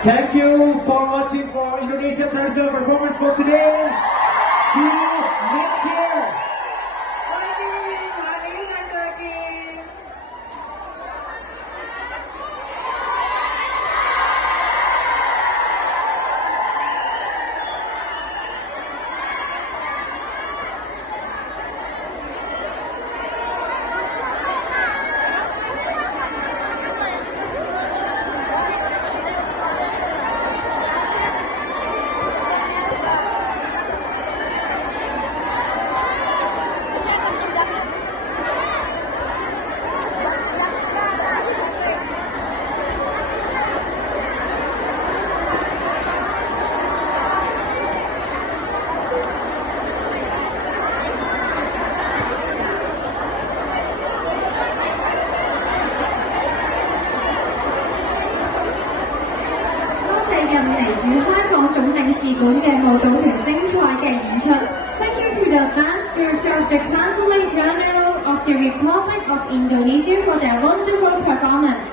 Thank you for watching for Indonesia traditional performance for today. See you next year. 下年再見。印尼駐香港總領事館嘅舞蹈團精彩嘅演出。Thank you to the dance groups of the Consulate General of the Republic of Indonesia for their wonderful performance.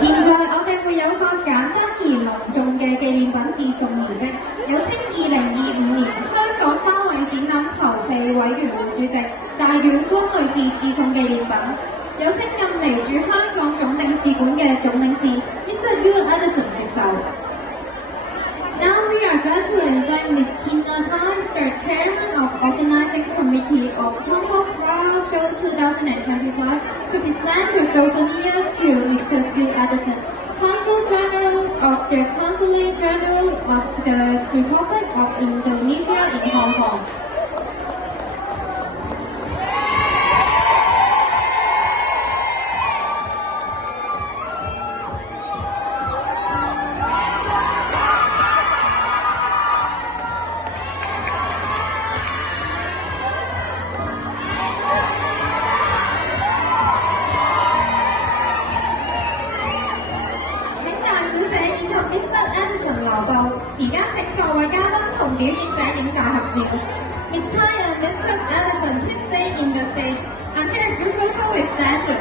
現在我哋會有個簡單而隆重嘅紀念品致送儀式，有請2025年香港花卉展覽籌備委員會主席大遠君女士致送紀念品，有請印尼駐香港總領事館嘅總領事 Mr. Yul Addison 接受。Now we are glad to invite Ms. Tina Tan, the Chairman of Organizing Committee of Hong Kong Flower Show 2025, to present the souvenir to Mr. Yul Addison, Consul General of the Consulate General of the Republic of Indonesia in Hong Kong. 以及 Mr. Addison 留步，而家請各位嘉賓同表演者影大合照。Miss Tai and Mr. Addison, please stay in the stage and take a good photo with dancers.